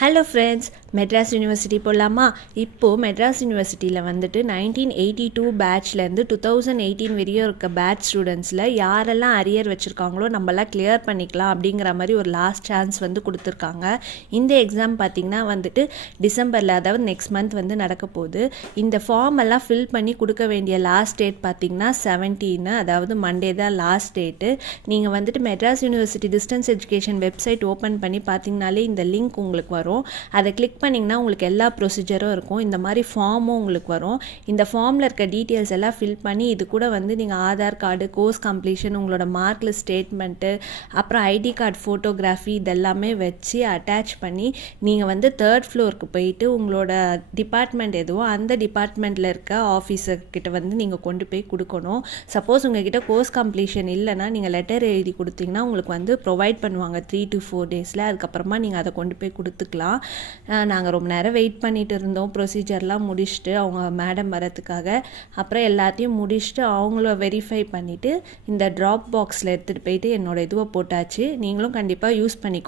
Hello friends, Madras university போகலாமா? இப்போது மெட்ராஸ் யூனிவர்சிட்டியில் வந்துட்டு 1982 பேட்ச்லேருந்து 2018 வரையும் இருக்க பேட்ச் ஸ்டூடெண்ட்ஸில் யாரெல்லாம் அரியர் வச்சுருக்காங்களோ நம்மளாம் கிளியர் பண்ணிக்கலாம் அப்படிங்கிற மாதிரி ஒரு லாஸ்ட் சான்ஸ் வந்து கொடுத்துருக்காங்க. இந்த எக்ஸாம் பார்த்திங்கன்னா வந்துட்டு டிசம்பரில், அதாவது நெக்ஸ்ட் மந்த் வந்து நடக்க போகுது. இந்த ஃபார்ம் எல்லாம் ஃபில் பண்ணி கொடுக்க வேண்டிய லாஸ்ட் டேட் பார்த்திங்கன்னா 17, அதாவது மண்டே தான் லாஸ்ட் டேட்டு. நீங்கள் வந்துட்டு Madras university distance education website open பண்ணி பார்த்திங்கனாலே இந்த லிங்க் உங்களுக்கு வரும். அதை கிளிக் பண்ணிங்கன்னா உங்களுக்கு எல்லா ப்ரொசீஜரும் இருக்கும். இந்த மாதிரி ஃபார்மும் உங்களுக்கு வரும். இந்த ஃபார்மில் இருக்க டீட்டெயில்ஸ் எல்லாம் ஃபில் பண்ணி இது கூட வந்து நீங்கள் ஆதார் கார்டு, கோர்ஸ் கம்ப்ளீஷன், உங்களோட மார்க் லிஸ்ட் ஸ்டேட்மெண்ட்டு, அப்புறம் ஐடி கார்டு ஃபோட்டோகிராஃபி இதெல்லாமே வச்சு அட்டாச் பண்ணி நீங்கள் வந்து 3rd ஃப்ளோருக்கு போயிட்டு உங்களோட டிபார்ட்மெண்ட் எதுவோ அந்த டிபார்ட்மெண்ட்டில் இருக்க ஆஃபீஸர்கிட்ட வந்து நீங்கள் கொண்டு போய் கொடுக்கணும். சப்போஸ் உங்ககிட்ட கோர்ஸ் கம்ப்ளீஷன் இல்லைன்னா நீங்கள் லெட்டர் எழுதி கொடுத்தீங்கன்னா உங்களுக்கு வந்து ப்ரொவைட் பண்ணுவாங்க 3 to 4 டேஸில். அதுக்கப்புறமா நீங்கள் அதை கொண்டு போய் கொடுத்துக்கலாம். நாங்கள் ரொம்ப நேரம் வெயிட் பண்ணிட்டு இருந்தோம், ப்ரொசீஜர்லாம் முடிச்சுட்டு அவங்க மேடம் வரத்துக்காக. அப்புறம் எல்லாத்தையும் முடிச்சுட்டு அவங்கள வெரிஃபை பண்ணிவிட்டு இந்த ட்ராப் பாக்ஸில் எடுத்துகிட்டு போயிட்டு என்னோடய இதுவை போட்டாச்சு. நீங்களும் கண்டிப்பாக யூஸ் பண்ணிக்கோ.